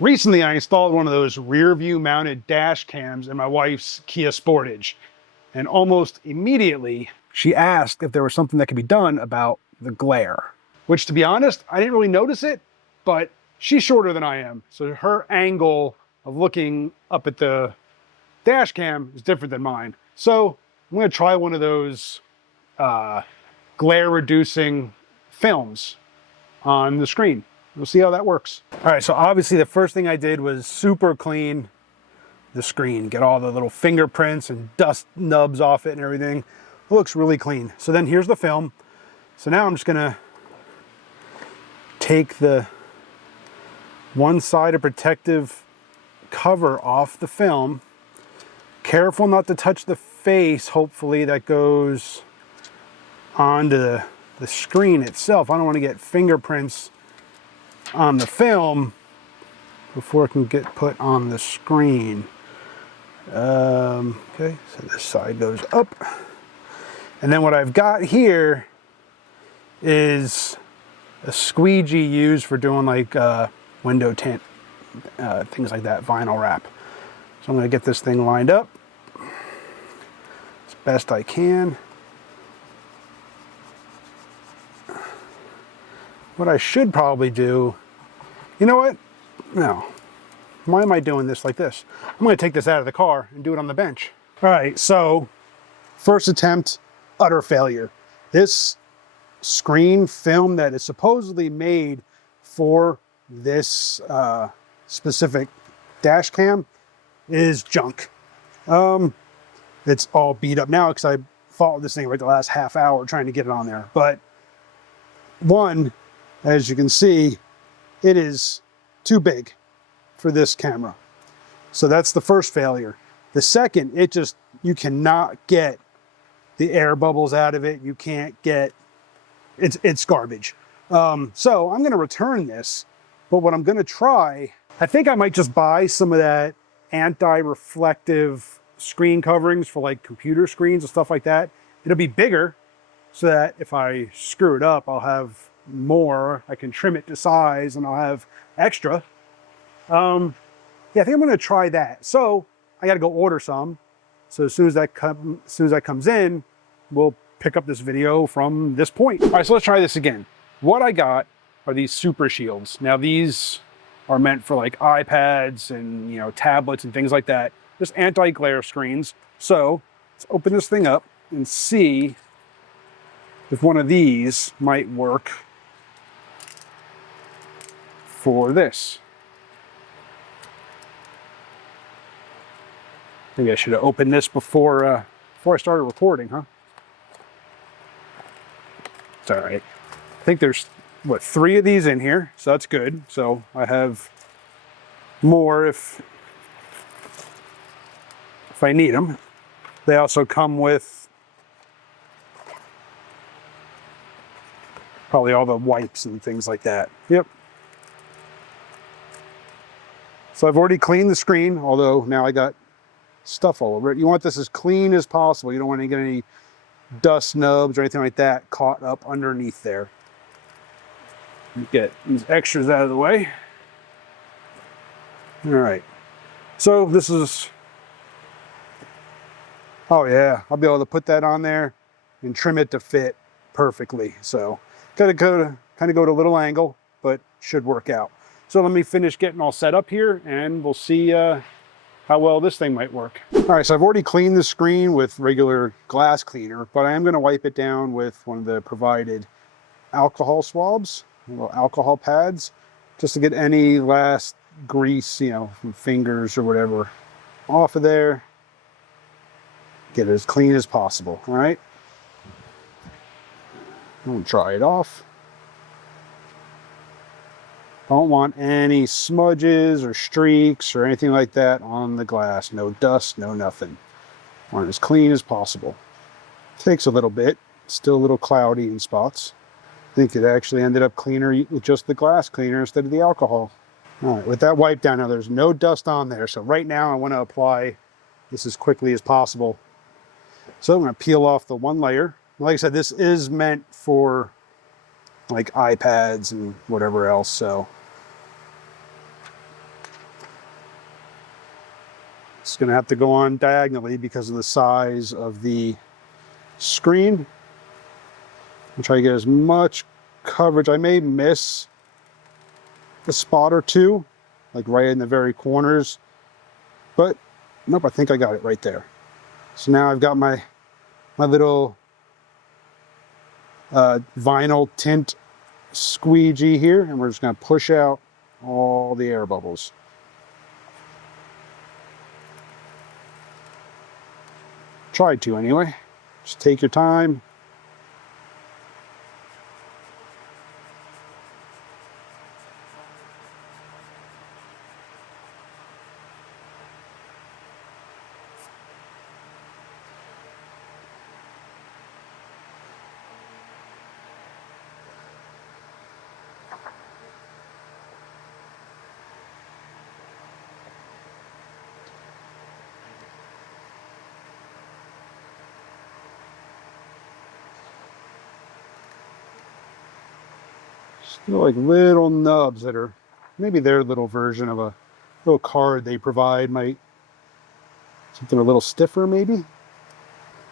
Recently, I installed one of those rear view mounted dash cams in my wife's Kia Sportage. And almost immediately, she asked if there was something that could be done about the glare. Which, to be honest, I didn't really notice it, but she's shorter than I am. So her angle of looking up at the dash cam is different than mine. So I'm gonna try one of those glare reducing films on the screen. We'll see how that works. All right, so obviously the first thing I did was super clean the screen, get all the little fingerprints and dust nubs off it and everything. It looks really clean. So then here's the film. So now I'm just gonna take the one side of protective cover off the film. Careful not to touch the face, hopefully, that goes onto the screen itself. I don't want to get fingerprints on the film before it can get put on the screen. Okay, so this side goes up. And then what I've got here is a squeegee used for doing like window tint, things like that, vinyl wrap. So I'm going to get this thing lined up as best I can. What I should probably do, you know what? No. Why am I doing this like this? I'm going to take this out of the car and do it on the bench. All right, so first attempt, utter failure. This screen film that is supposedly made for this specific dash cam is junk. It's all beat up now because I fought with this thing like the last half hour trying to get it on there. But one, as you can see, it is too big for this camera. So that's the first failure. The second, you cannot get the air bubbles out of it. You can't get, it's garbage. So I'm gonna return this, but what I'm gonna try, I think I might just buy some of that anti-reflective screen coverings for like computer screens and stuff like that. It'll be bigger so that if I screw it up, I'll have more. I can trim it to size and I'll have extra. Yeah, I think I'm gonna try that. So I gotta go order some. So as soon as that comes in, we'll pick up this video from this point. All right, so let's try this again. What I got are these super shields. Now these are meant for like iPads and tablets and things like that. Just anti-glare screens. So let's open this thing up and see if one of these might work for this. Maybe I should have opened this before I started recording, huh? It's all right. I think there's, what, 3 of these in here, so that's good. So I have more if I need them. They also come with probably all the wipes and things like that. Yep. So I've already cleaned the screen, although now I got stuff all over it. You want this as clean as possible. You don't want to get any dust nubs or anything like that caught up underneath there. Get these extras out of the way. All right. So this is, oh yeah, I'll be able to put that on there and trim it to fit perfectly. So kind of go to a little angle, but should work out. So let me finish getting all set up here and we'll see how well this thing might work. All right, so I've already cleaned the screen with regular glass cleaner, but I am gonna wipe it down with one of the provided alcohol swabs, little alcohol pads, just to get any last grease, from fingers or whatever off of there. Get it as clean as possible, all right? I'm gonna dry it off. Don't want any smudges or streaks or anything like that on the glass. No dust, no nothing. Want it as clean as possible. Takes a little bit, still a little cloudy in spots. I think it actually ended up cleaner with just the glass cleaner instead of the alcohol. All right, with that wipe down now, there's no dust on there. So right now I want to apply this as quickly as possible. So I'm going to peel off the one layer. Like I said, this is meant for like iPads and whatever else, so It's going to have to go on diagonally because of the size of the screen. I'll try to get as much coverage. I may miss a spot or two, like right in the very corners, but nope, I think I got it right there. So now I've got my little vinyl tint squeegee here, and we're just going to push out all the air bubbles. Try to anyway. Just take your time. Still like little nubs that are maybe their little version of a little card they provide, might something a little stiffer maybe.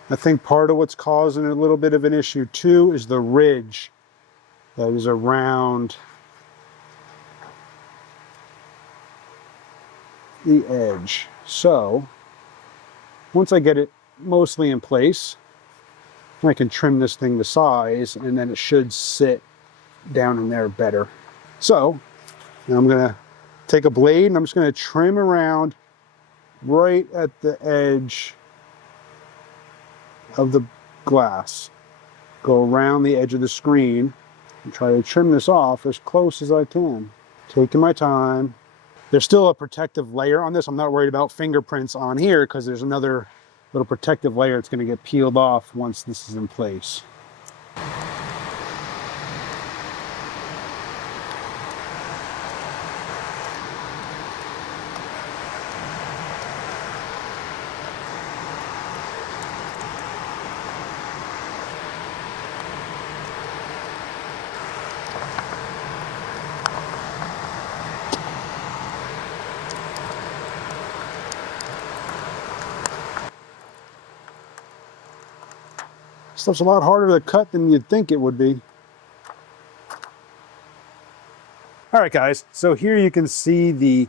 I think part of what's causing a little bit of an issue too is the ridge that is around the edge. So once I get it mostly in place, I can trim this thing to size, and then it should sit down in there better. So now I'm going to take a blade and I'm just going to trim around right at the edge of the glass. Go around the edge of the screen and try to trim this off as close as I can. Taking my time. There's still a protective layer on this. I'm not worried about fingerprints on here because there's another little protective layer that's going to get peeled off once this is in place. Stuff's a lot harder to cut than you'd think it would be. All right, guys, so here you can see the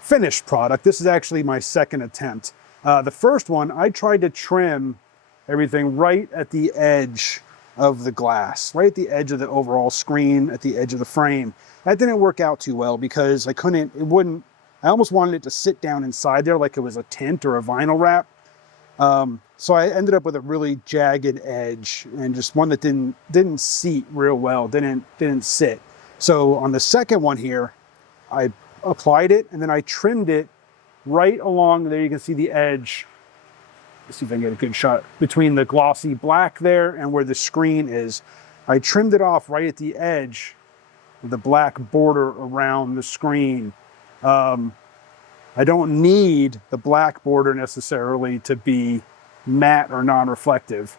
finished product. This is actually my second attempt. The first one, I tried to trim everything right at the edge of the glass, right at the edge of the overall screen, at the edge of the frame. That didn't work out too well because I almost wanted it to sit down inside there like it was a tint or a vinyl wrap. So I ended up with a really jagged edge and just one that didn't seat real well, didn't sit. So on the second one here, I applied it and then I trimmed it right along there. You can see the edge. Let's see if I can get a good shot between the glossy black there and where the screen is. I trimmed it off right at the edge with the black border around the screen. I don't need the black border necessarily to be matte or non-reflective,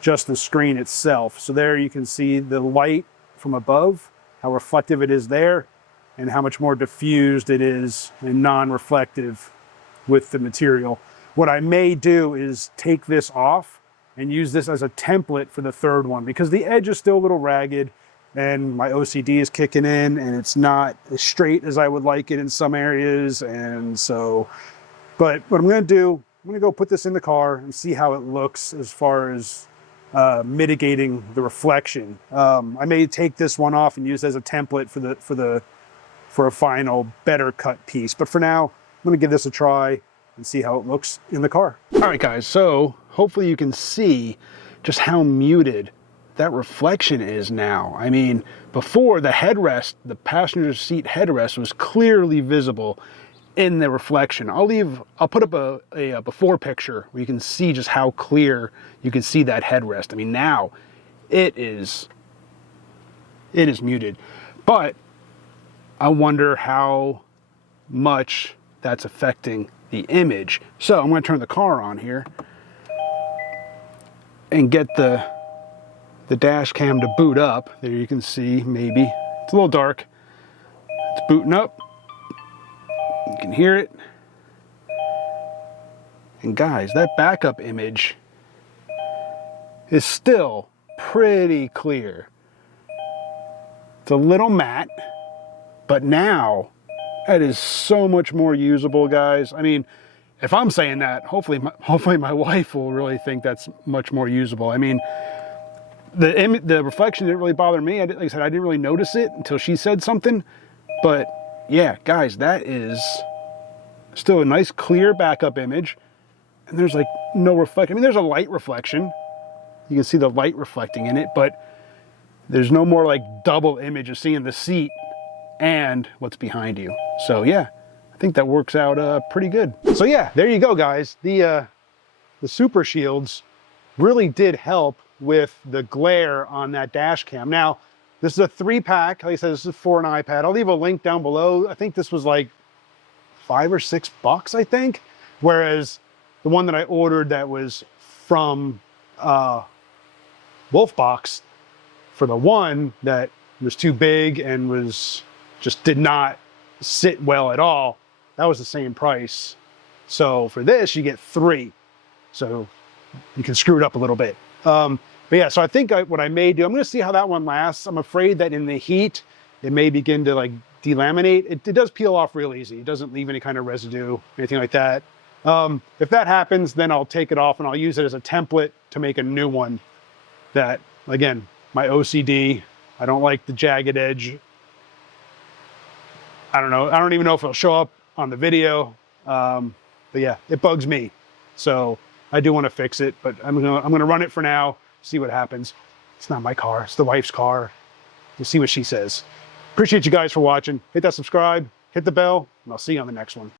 just the screen itself. So there you can see the light from above, how reflective it is there, and how much more diffused it is and non-reflective with the material. What I may do is take this off and use this as a template for the third one because the edge is still a little ragged and my OCD is kicking in and it's not as straight as I would like it in some areas. And so, but what I'm going to do, I'm going to go put this in the car and see how it looks as far as mitigating the reflection. I may take this one off and use it as a template for a final better cut piece. But for now, I'm going to give this a try and see how it looks in the car. All right, guys, so hopefully you can see just how muted that reflection is now. I mean, before the headrest, the passenger seat headrest was clearly visible in the reflection. I'll put up a before picture where you can see just how clear you can see that headrest. I mean, now it is muted, but I wonder how much that's affecting the image. So I'm going to turn the car on here and get the dash cam to boot up. There you can see, maybe it's a little dark. It's booting up. You can hear it. And guys, that backup image is still pretty clear. It's a little matte, but now that is so much more usable, guys. I mean, if I'm saying that, hopefully my wife will really think that's much more usable. I mean, the reflection didn't really bother me. Like I said, I didn't really notice it until she said something. But yeah, guys, that is still a nice clear backup image. And there's like no reflection. I mean, there's a light reflection. You can see the light reflecting in it, but there's no more like double image of seeing the seat and what's behind you. So yeah, I think that works out pretty good. So yeah, there you go, guys. The Super Shields really did help with the glare on that dash cam. Now, this is a 3-pack. Like I said, this is for an iPad. I'll leave a link down below. I think this was like $5 or $6, I think. Whereas the one that I ordered that was from Wolfbox, for the one that was too big and just did not sit well at all, that was the same price. So for this, you get 3. So you can screw it up a little bit. But yeah, so I think what I may do, I'm gonna see how that one lasts. I'm afraid that in the heat, it may begin to like delaminate. It does peel off real easy. It doesn't leave any kind of residue, anything like that. If that happens, then I'll take it off and I'll use it as a template to make a new one that, again, my OCD, I don't like the jagged edge. I don't know. I don't even know if it'll show up on the video. But yeah, it bugs me. So I do want to fix it, but I'm gonna run it for now, see what happens. It's not my car, it's the wife's car. We'll see what she says. Appreciate you guys for watching. Hit that subscribe, hit the bell, and I'll see you on the next one.